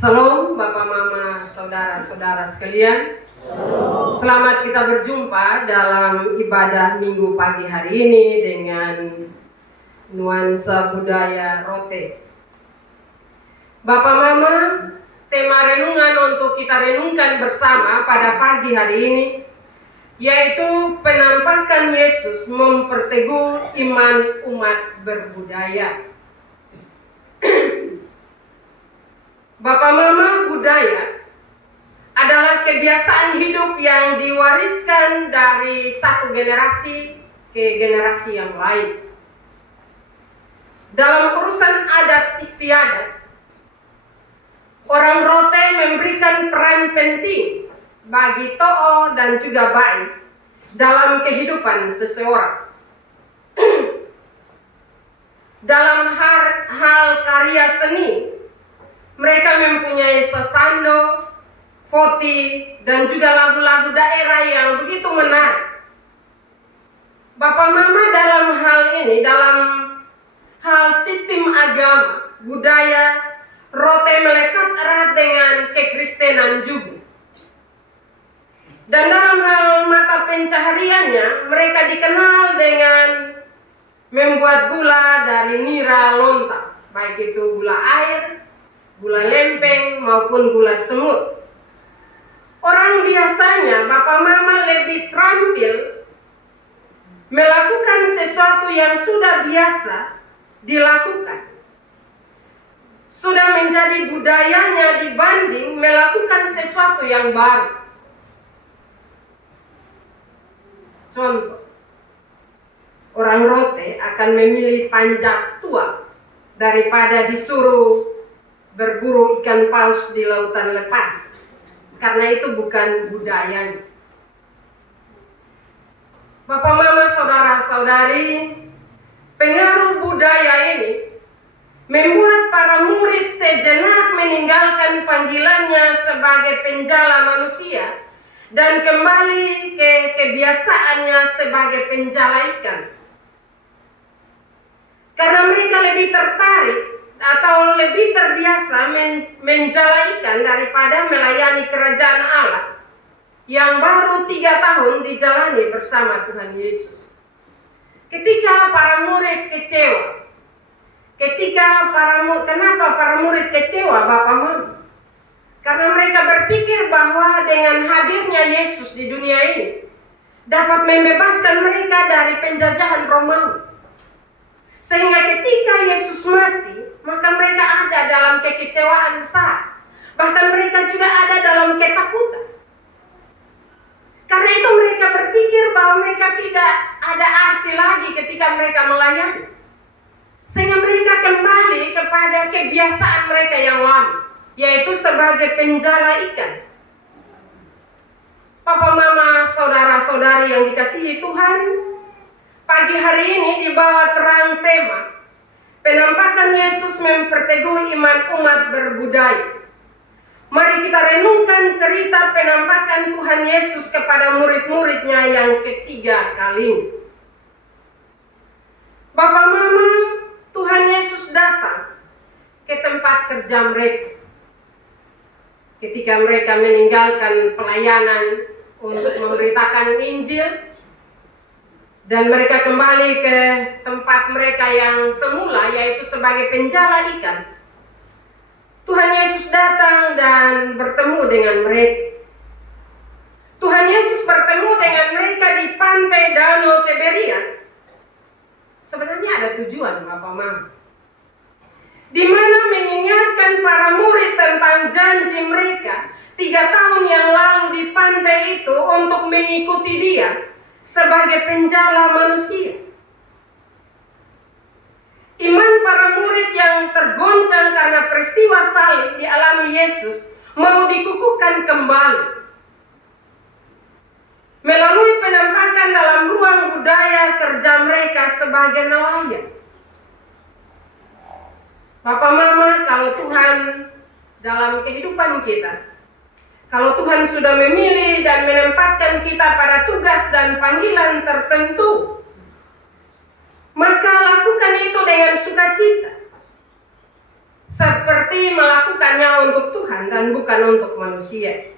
Salam Bapak Mama, saudara-saudara sekalian. Selamat kita berjumpa dalam ibadah minggu pagi hari ini dengan nuansa budaya Rote. Bapak Mama, tema renungan untuk kita renungkan bersama pada pagi hari ini yaitu penampakan Yesus memperteguh iman umat berbudaya. Bapak Mama, budaya adalah kebiasaan hidup yang diwariskan dari satu generasi ke generasi yang lain. Dalam urusan adat istiadat, orang Rote memberikan peran penting bagi to'o dan juga bai dalam kehidupan seseorang. Dalam hal karya seni, mereka mempunyai sasando, foti, dan juga lagu-lagu daerah yang begitu menarik. Bapak Mama, dalam hal ini, dalam hal sistem agama, budaya, Rote melekat erat dengan kekristenan juga. Dan dalam hal mata pencahariannya, mereka dikenal dengan membuat gula dari nira lontar, baik itu gula air, gula lempeng maupun gula semut. Orang biasanya, Bapak Mama, lebih terampil melakukan sesuatu yang sudah biasa dilakukan, sudah menjadi budayanya dibanding melakukan sesuatu yang baru. Contoh, orang Rote akan memilih panjat tua daripada disuruh berburu ikan paus di lautan lepas, karena itu bukan budayanya. Bapak Mama, saudara-saudari, pengaruh budaya ini membuat para murid sejenak meninggalkan panggilannya sebagai penjala manusia dan kembali ke kebiasaannya sebagai penjala ikan. Karena mereka lebih tertarik atau lebih terbiasa menjala ikan daripada melayani kerajaan Allah yang baru 3 tahun dijalani bersama Tuhan Yesus. Ketika para murid kecewa, kenapa para murid kecewa, Bapak Mama? Karena mereka berpikir bahwa dengan hadirnya Yesus di dunia ini dapat membebaskan mereka dari penjajahan Romawi. Sehingga ketika Yesus mati, maka mereka ada dalam kekecewaan besar. Bahkan mereka juga ada dalam ketakutan. Karena itu mereka berpikir bahwa mereka tidak ada arti lagi ketika mereka melayani. Sehingga mereka kembali kepada kebiasaan mereka yang lama, yaitu sebagai penjala ikan. Papa Mama, saudara-saudari yang dikasihi Tuhan, pagi hari ini di bawah terang tema penampakan Yesus memperteguh iman umat berbudaya. Mari kita renungkan cerita penampakan Tuhan Yesus kepada murid-muridnya yang ketiga kali. Bapak Mama, Tuhan Yesus datang ke tempat kerja mereka. Ketika mereka meninggalkan pelayanan untuk memberitakan Injil, dan mereka kembali ke tempat mereka yang semula, yaitu sebagai penjala ikan, Tuhan Yesus datang dan bertemu dengan mereka. Tuhan Yesus bertemu dengan mereka di pantai Danau Tiberias. Sebenarnya ada tujuan, Bapak Mama, di mana mengingatkan para murid tentang janji mereka 3 tahun yang lalu di pantai itu untuk mengikuti Dia sebagai penjala manusia. Iman para murid yang tergoncang karena peristiwa salib dialami Yesus mau dikukuhkan kembali melalui penampakan dalam ruang budaya kerja mereka sebagai nelayan. Bapak Mama, kalau Tuhan dalam kehidupan kita, kalau Tuhan sudah memilih dan menempatkan kita pada tugas dan panggilan tertentu, maka lakukan itu dengan sukacita, seperti melakukannya untuk Tuhan. Tuhan dan bukan untuk manusia.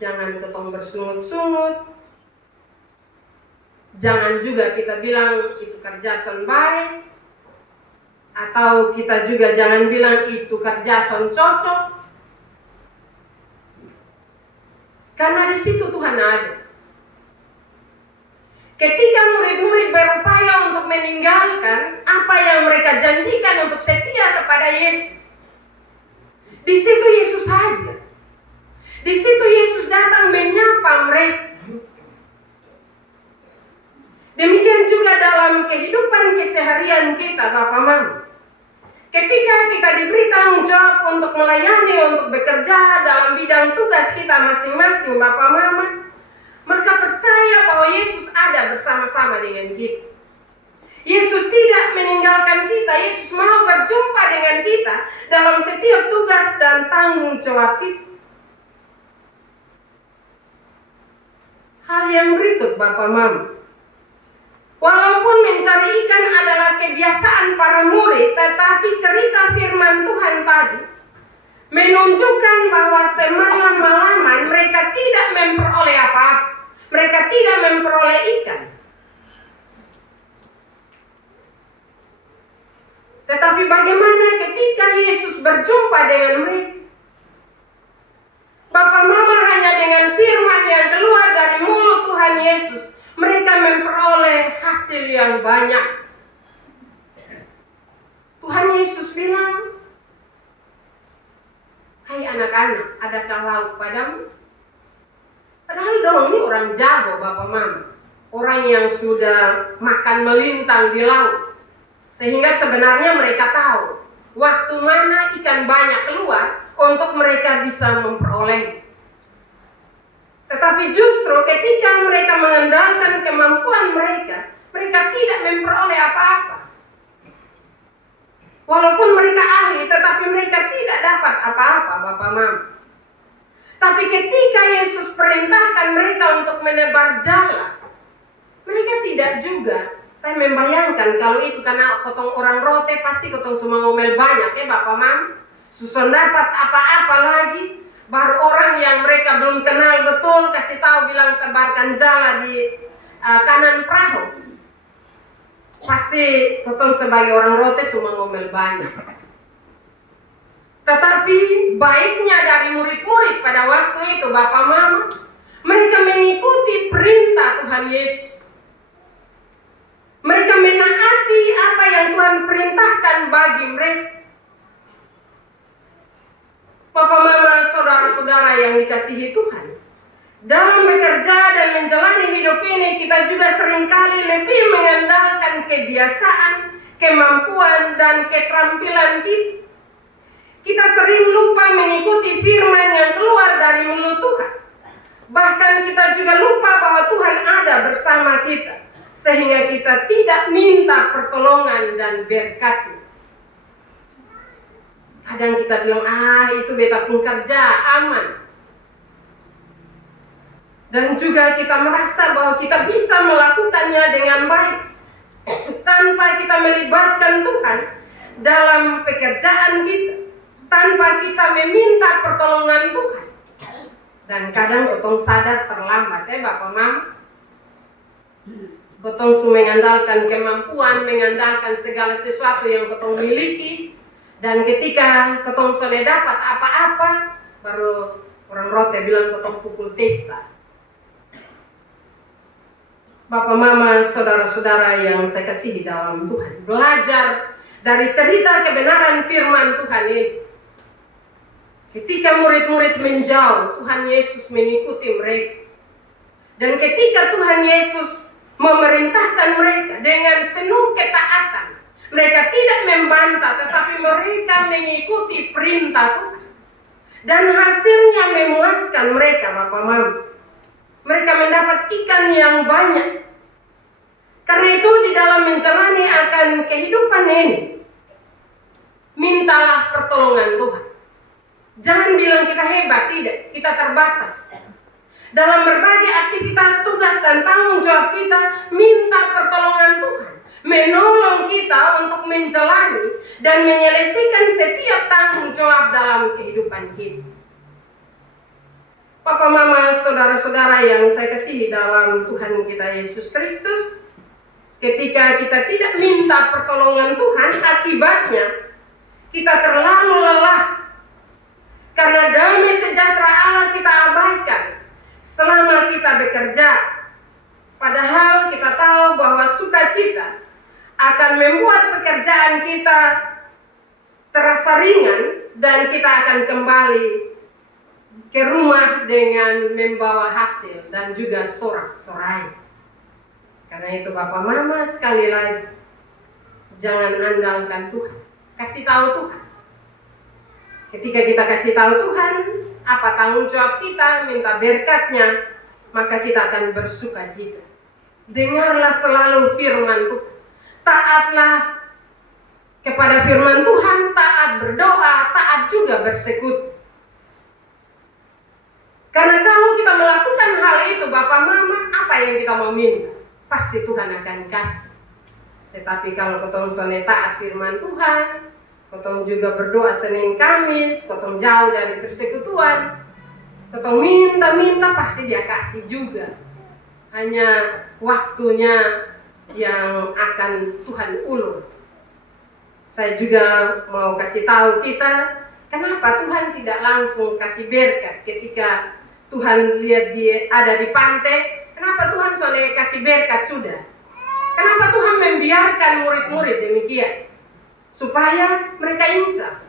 Jangan ketong bersungut-sungut. Jangan juga kita bilang itu kerjason baik. Atau kita juga jangan bilang itu kerjason cocok. Karena di situ Tuhan ada. Ketika murid-murid berupaya untuk meninggalkan apa yang mereka janjikan untuk setia kepada Yesus, di situ Yesus hadir. Di situ Yesus datang menyapa mereka. Demikian juga dalam kehidupan keseharian kita, Bapak Mama. Ketika kita diberi tanggung jawab untuk melayani, untuk bekerja dalam bidang tugas kita masing-masing, Bapak Mama, maka percaya bahwa Yesus ada bersama-sama dengan kita. Yesus tidak meninggalkan kita. Yesus mau berjumpa dengan kita dalam setiap tugas dan tanggung jawab kita. Hal yang berikut, Bapak Mama. Walaupun mencari ikan adalah kebiasaan para murid, tetapi cerita firman Tuhan tadi menunjukkan bahwa semalam-malaman mereka tidak memperoleh apa-apa. Mereka tidak memperoleh ikan. Tetapi bagaimana ketika Yesus berjumpa dengan mereka? Bapak Mama, hanya dengan firman yang keluar dari mulut Tuhan Yesus, mereka memperoleh hasil yang banyak. Tuhan Yesus bilang, "Hai anak-anak, adakah lauk padamu?" Padahal dong ini orang jago, Bapak Mama. Orang yang sudah makan melintang di laut. Sehingga sebenarnya mereka tahu waktu mana ikan banyak keluar untuk mereka bisa memperoleh. Tetapi justru ketika mereka mengandalkan kemampuan mereka, mereka tidak memperoleh apa-apa. Walaupun mereka ahli, tetapi mereka tidak dapat apa-apa, Bapak Mama. Tapi ketika Yesus perintahkan mereka untuk menebar jala, mereka tidak juga. Saya membayangkan kalau itu karena kotong orang rote, pasti kotong semua ngomel banyak ya Bapak Mama. Susun dapat apa-apa lagi. Baru orang yang mereka belum kenal betul kasih tahu bilang tebarkan jala di kanan perahu. Pasti kotong sebagai orang rote semua ngomel banyak. Tetapi baiknya dari murid-murid pada waktu itu, Bapak Mama, mereka mengikuti perintah Tuhan Yesus. Mereka menaati apa yang Tuhan perintahkan bagi mereka. Bapak Mama, saudara-saudara yang dikasihi Tuhan, dalam bekerja dan menjalani hidup ini kita juga seringkali lebih mengandalkan kebiasaan, kemampuan, dan keterampilan kita. Kita sering lupa mengikuti firman yang keluar dari mulut Tuhan. Bahkan kita juga lupa bahwa Tuhan ada bersama kita, sehingga kita tidak minta pertolongan dan berkat. Kadang kita bilang, itu beta pun kerja, aman. Dan juga kita merasa bahwa kita bisa melakukannya dengan baik, tanpa kita melibatkan Tuhan dalam pekerjaan kita, tanpa kita meminta pertolongan Tuhan. Dan kadang kotong sadar terlambat ya Bapak Mama. Kotong mengandalkan kemampuan, mengandalkan segala sesuatu yang kotong miliki. Dan ketika kotong sudah dapat apa-apa, baru orang rote bilang kotong pukul testa. Bapak Mama, saudara-saudara yang saya kasih di dalam Tuhan, belajar dari cerita kebenaran firman Tuhan ini. Ketika murid-murid menjauh, Tuhan Yesus mengikuti mereka. Dan ketika Tuhan Yesus memerintahkan mereka dengan penuh ketaatan, mereka tidak membantah, tetapi mereka mengikuti perintah Tuhan. Dan hasilnya memuaskan mereka, Bapak Mama. Mereka mendapat ikan yang banyak. Karena itu di dalam menjalani akan kehidupan ini, mintalah pertolongan Tuhan. Jangan bilang kita hebat, tidak, kita terbatas. Dalam berbagai aktivitas, tugas, dan tanggung jawab kita, minta pertolongan Tuhan. Menolong kita untuk menjalani dan menyelesaikan setiap tanggung jawab dalam kehidupan kita. Papa, Mama, saudara-saudara yang saya kasihi dalam Tuhan kita Yesus Kristus, ketika kita tidak minta pertolongan Tuhan, akibatnya kita terlalu lelah karena damai sejahtera Allah kita abaikan selama kita bekerja. Padahal kita tahu bahwa sukacita akan membuat pekerjaan kita terasa ringan dan kita akan kembali ke rumah dengan membawa hasil dan juga sorak-sorai. Karena itu Bapak Mama, sekali lagi jangan andalkan Tuhan, kasih tahu Tuhan. Ketika kita kasih tahu Tuhan apa tanggung jawab kita, minta berkatnya, maka kita akan bersukacita. Dengarlah selalu firman Tuhan, taatlah kepada firman Tuhan, taat berdoa, taat juga bersekutu. Karena kalau kita melakukan hal itu, Bapak Mama, apa yang kita mau minta, pasti Tuhan akan kasih. Tetapi kalau ketemu soalnya taat firman Tuhan, ketemu juga berdoa Senin Kamis, ketemu jauh dari persekutuan, ketemu minta-minta, pasti dia kasih juga. Hanya waktunya yang akan Tuhan ulur. Saya juga mau kasih tahu kita, kenapa Tuhan tidak langsung kasih berkat ketika Tuhan lihat dia ada di pantai. Kenapa Tuhan soalnya kasih berkat sudah? Kenapa Tuhan membiarkan murid-murid demikian? Supaya mereka insaf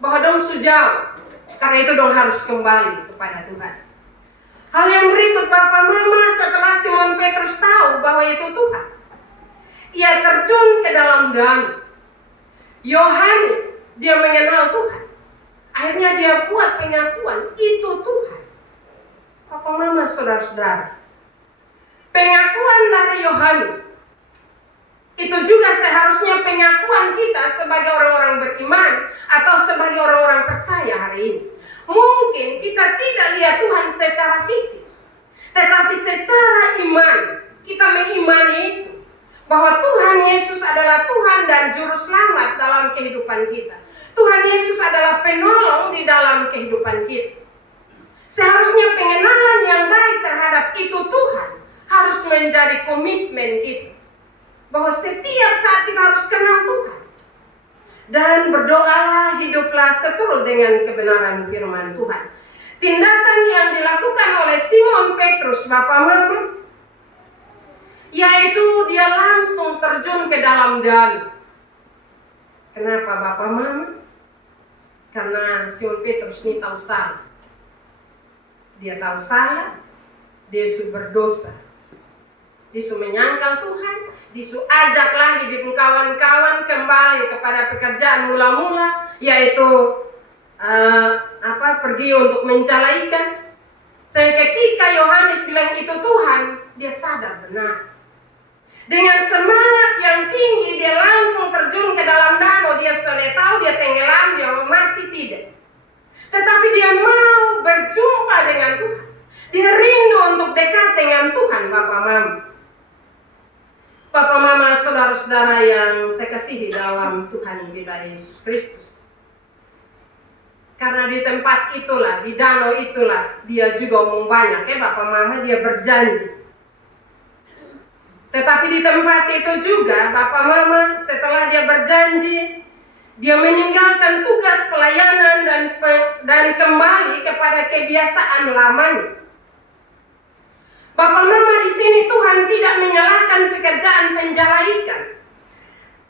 bahwa dong sujau, karena itu dong harus kembali kepada Tuhan. Hal yang berikut Bapak Mama, setelah Simon Petrus tahu bahwa itu Tuhan, ia terjun ke dalam danau. Yohanes, dia mengenal Tuhan. Akhirnya dia buat pengakuan, itu Tuhan. Bapak Mama, saudara-saudara, pengakuan dari Yohanes itu juga seharusnya pengakuan kita sebagai orang-orang beriman atau sebagai orang-orang percaya hari ini. Mungkin kita tidak lihat Tuhan secara fisik, tetapi secara iman kita mengimani itu, bahwa Tuhan Yesus adalah Tuhan dan Juru Selamat dalam kehidupan kita. Tuhan Yesus adalah penolong di dalam kehidupan kita. Seharusnya pengenalan yang baik terhadap itu Tuhan harus menjadi komitmen kita, bahwa setiap saat kita harus kenal Tuhan. Dan berdoalah, hiduplah seturut dengan kebenaran firman Tuhan. Tindakan yang dilakukan oleh Simon Petrus, Bapak Mama, yaitu dia langsung terjun ke dalam danau. Kenapa Bapak Mama? Karena Simon Petrus ini tahu salah. Dia tahu salah, dia sudah berdosa. Dia sudah menyangkal Tuhan, dia sudah ajak lagi di kawan-kawan kembali kepada pekerjaan mula-mula, yaitu pergi untuk mencala ikan. Ketika Yohanes bilang itu Tuhan, dia sadar benar. Dengan semangat yang tinggi, dia langsung terjun ke dalam danau. Dia sudah tahu dia tenggelam, dia mau mati, tidak. Tetapi dia mau berjumpa dengan Tuhan. Dia rindu untuk dekat dengan Tuhan, Bapak Mama. Bapak Mama, saudara-saudara yang saya kasihi dalam Tuhan kita Yesus Kristus. Karena di tempat itulah, di danau itulah, dia juga omong banyak, Bapak Mama, dia berjanji. Tetapi di tempat itu juga, Bapak Mama, setelah dia berjanji, dia meninggalkan tugas pelayanan dan kembali kepada kebiasaan lamanya. Bapak Mama, di sini Tuhan tidak menyalahkan pekerjaan penjala ikan.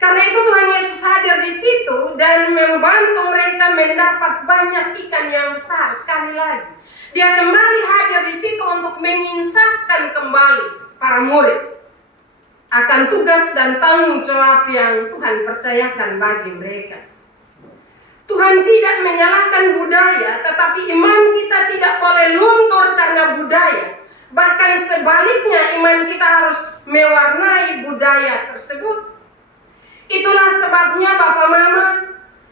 Karena itu Tuhan Yesus hadir di situ dan membantu mereka mendapat banyak ikan yang besar. Sekali lagi, dia kembali hadir di situ untuk menginsafkan kembali para murid akan tugas dan tanggung jawab yang Tuhan percayakan bagi mereka. Tuhan tidak menyalahkan budaya, tetapi iman kita tidak boleh luntur karena budaya. Bahkan sebaliknya, iman kita harus mewarnai budaya tersebut. Itulah sebabnya Bapak Mama,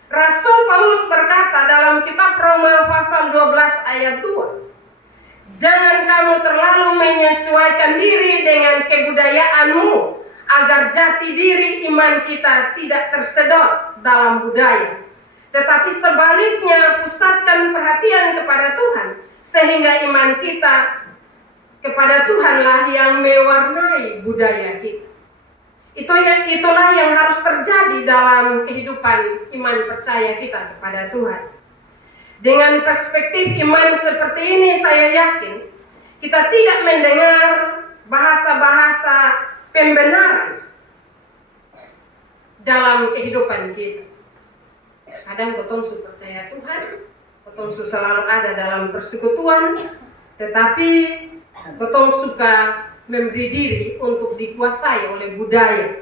Rasul Paulus berkata dalam kitab Roma pasal 12 ayat 2, jangan kamu terlalu menyesuaikan diri dengan kebudayaanmu agar jati diri iman kita tidak tersedot dalam budaya, tetapi sebaliknya pusatkan perhatian kepada Tuhan, sehingga iman kita kepada Tuhanlah yang mewarnai budaya kita. Itulah yang harus terjadi dalam kehidupan iman percaya kita kepada Tuhan. Dengan perspektif iman seperti ini, saya yakin kita tidak mendengar bahasa-bahasa pembenaran dalam kehidupan kita. Kadang kotong su percaya Tuhan, kotong su selalu ada dalam persekutuan, tetapi kotong suka memberi diri untuk dikuasai oleh budaya.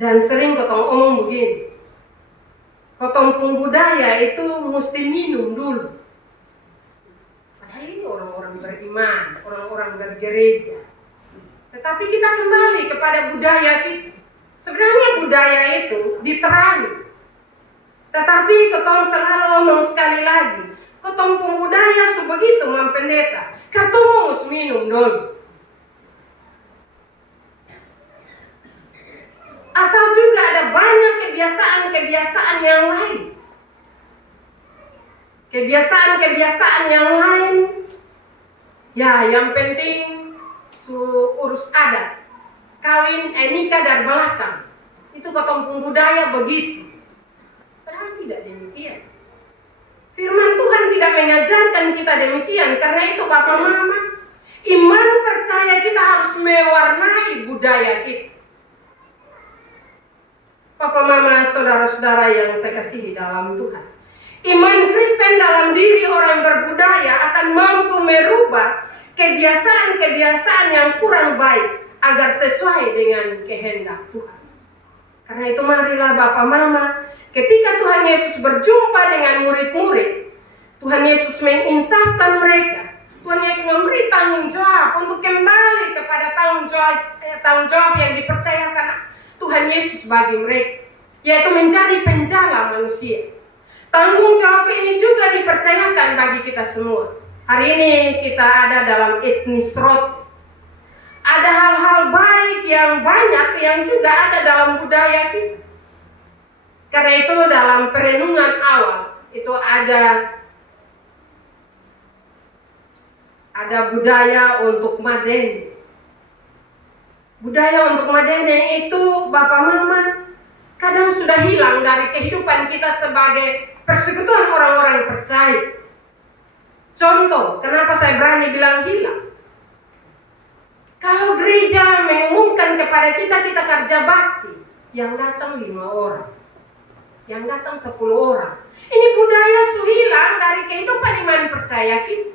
Dan sering kotong omong begini, kotong pun budaya itu mesti minum dulu. Padahal ini orang-orang beriman, orang-orang bergereja. Tetapi kita kembali kepada budaya kita. Sebenarnya budaya itu diterangi. Tetapi kotong selalu omong sekali lagi, kotong pun budaya sebegitu mempendeta, kotong harus minum dulu. Atau juga ada banyak kebiasaan-kebiasaan yang lain. Kebiasaan-kebiasaan yang lain, ya yang penting urus adat, kawin, nikah dan belakang. Itu kotong budaya begitu. Padahal tidak demikian. Firman Tuhan tidak mengajarkan kita demikian. Karena itu Bapak Mama, iman percaya kita harus mewarnai budaya kita. Papa Mama, saudara-saudara yang saya kasihi dalam Tuhan, iman Kristen dalam diri orang berbudaya akan mampu merubah kebiasaan-kebiasaan yang kurang baik agar sesuai dengan kehendak Tuhan. Karena itu marilah Bapak Mama, ketika Tuhan Yesus berjumpa dengan murid-murid, Tuhan Yesus menginsafkan mereka. Tuhan Yesus memberi tanggung jawab untuk kembali kepada tanggung jawab yang dipercayakan Tuhan Yesus bagi mereka, yaitu menjadi penjala manusia. Tanggung jawab ini juga dipercayakan bagi kita semua. Hari ini kita ada dalam etnis roti. Ada hal-hal baik yang banyak yang juga ada dalam budaya kita. Karena itu dalam perenungan awal itu ada budaya untuk madeni. Budaya untuk madeni itu Bapak Mama kadang sudah hilang dari kehidupan kita sebagai persekutuan orang-orang percaya. Contoh, kenapa saya berani bilang hilang? Kalau gereja mengumumkan kepada kita kerja bakti, yang datang 5 orang, yang datang 10 orang. Ini budaya hilang dari kehidupan iman percaya kita.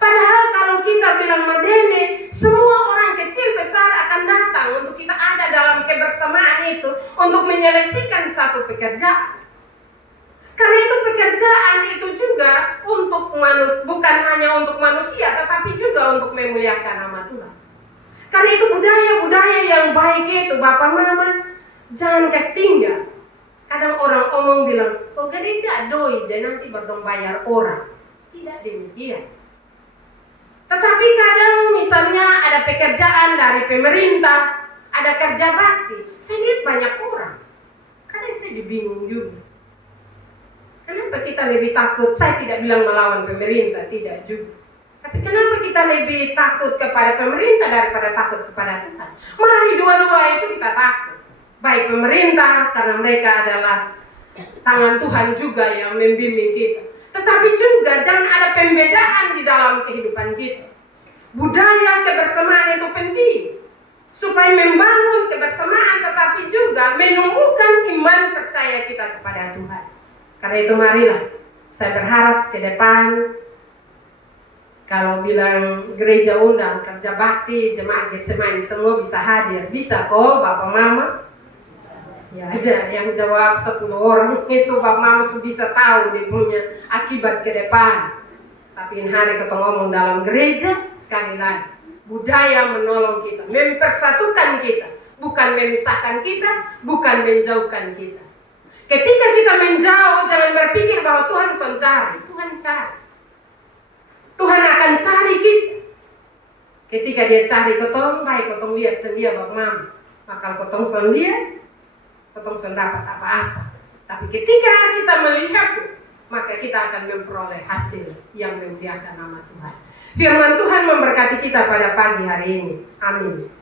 Padahal kalau kita bilang madene, semua orang kecil besar akan datang untuk kita ada dalam kebersamaan itu untuk menyelesaikan satu pekerjaan. Karena itu pekerjaan itu juga untuk bukan hanya untuk manusia, tetapi juga untuk memuliakan nama Tuhan. Karena itu budaya-budaya yang baik itu Bapak Mama jangan kasih tinggal. Kadang orang omong bilang, oh gereja doi, jadi nanti bayar orang. Tidak demikian. Tetapi kadang misalnya ada pekerjaan dari pemerintah, ada kerja bakti, saya lihat banyak orang. Kadang saya bingung juga. Kenapa kita lebih takut? Saya tidak bilang melawan pemerintah, tidak juga. Tapi kenapa kita lebih takut kepada pemerintah daripada takut kepada Tuhan? Mari dua-dua itu kita takut. Baik pemerintah, karena mereka adalah tangan Tuhan juga yang membimbing kita. Tetapi juga jangan ada pembedaan di dalam kehidupan kita. Budaya kebersamaan itu penting supaya membangun kebersamaan, tetapi juga menumbuhkan iman percaya kita kepada Tuhan. Karena itu marilah saya berharap ke depan, kalau bilang gereja undang kerja bakti, jemaat Getsemani semua bisa hadir, bisa kok Bapak Mama? Ya aja yang jawab 10 orang itu Bapak Mama sudah bisa tahu dia punya akibat ke depan. Tapi ini hari kita ngomong dalam gereja, sekali lagi budaya menolong kita, mempersatukan kita, bukan memisahkan kita, bukan menjauhkan kita. Ketika kita menjauh, jangan berpikir bahwa Tuhan cari. Tuhan cari. Tuhan akan cari kita. Ketika dia cari kotong, baik kotong lihat sendia mam, maka kotong sendia, kotong dapat apa-apa. Tapi ketika kita melihat, maka kita akan memperoleh hasil yang memuliakan nama Tuhan. Firman Tuhan memberkati kita pada pagi hari ini. Amin.